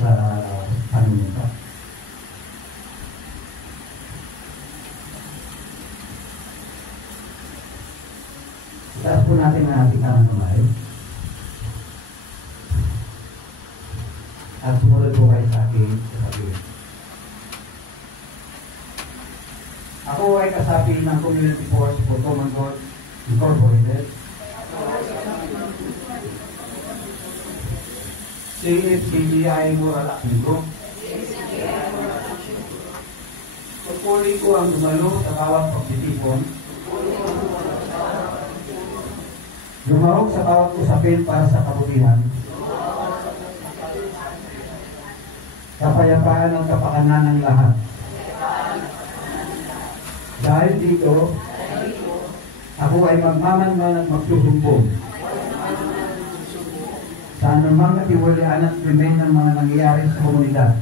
sa panunumpa. Taas po natin ang ating tanong kamay. At sumunod po kayo sa aking sasabihin. Ako ay kasapi ng Community Force for Common Good Incorporated. CFCGI Moral Action Group. Pagpuli ko ang dumalo sa bawat pagtitipon. Lumahok sa bawat usapin para sa kabutihan. Kapayapaan ang kapakanan ng lahat. Dahil dito, ako ay magmamanman at magsusumbong sa anumang katiwalaan at krimen ng mga nangyayari sa komunidad.